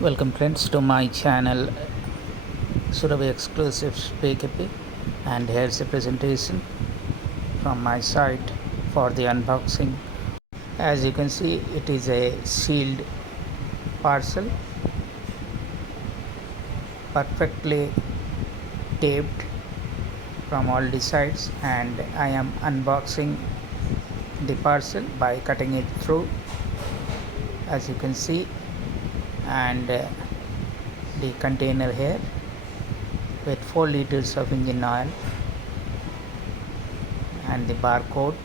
Welcome friends to my channel Surabhi Exclusives PKP, and here's a presentation from my side for the unboxing. As you can see, it is a sealed parcel, perfectly taped from all the sides, and I am unboxing the parcel by cutting it through, as you can see, and the container here with 4 liters of engine oil and the barcode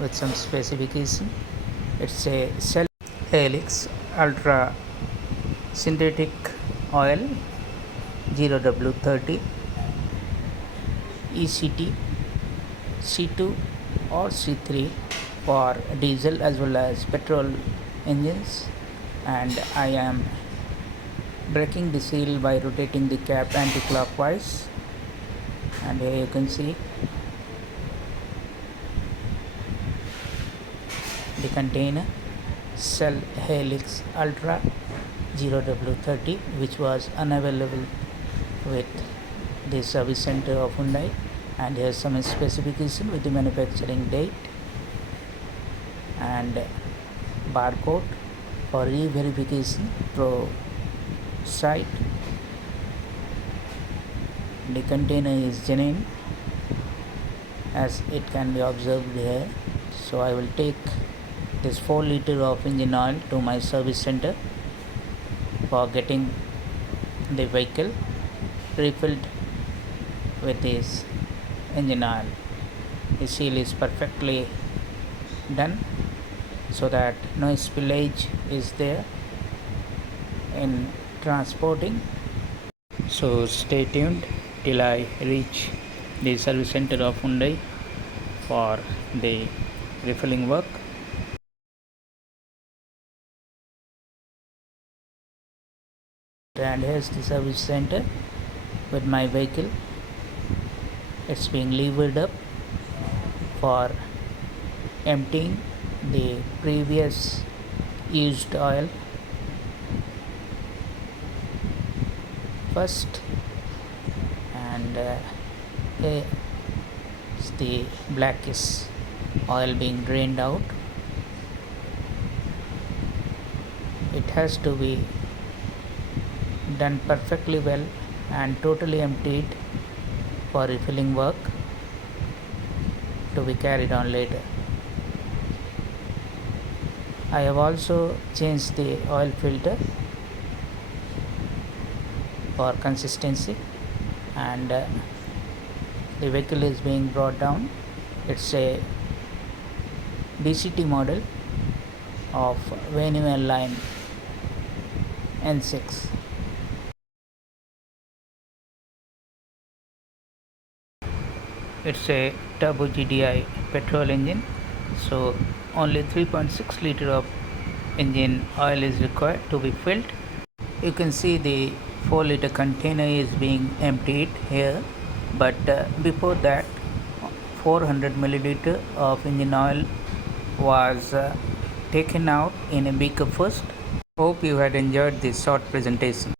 with some specification. It's a cell helix ultra synthetic oil 0W30 ECT C2 or C3 for diesel as well as petrol engines, and I am breaking the seal by rotating the cap anti-clockwise, and here you can see the container cell helix ultra 0W30, which was unavailable with the service center of Hyundai, and here's some specification with the manufacturing date and barcode for re-verification pro site. The container is genuine as it can be observed here. So I will take this 4 liter of engine oil to my service center for getting the vehicle refilled with this engine oil. The seal is perfectly done so that no spillage is there in transporting. So stay tuned till I reach the service center of Hyundai for the refilling work. And here's the service center with my vehicle. It's being levered up for emptying the previous used oil first, and here is the blackish oil being drained out. It has to be done perfectly well and totally emptied for refilling work to be carried on later. I have also changed the oil filter for consistency, and the vehicle is being brought down. It's a DCT model of Venue line N6. It's a turbo GDI petrol engine, so only 3.6 liter of engine oil is required to be filled. You can see the 4 liter container is being emptied here, but before that 400 milliliter of engine oil was taken out in a beaker first. Hope you had enjoyed this short presentation.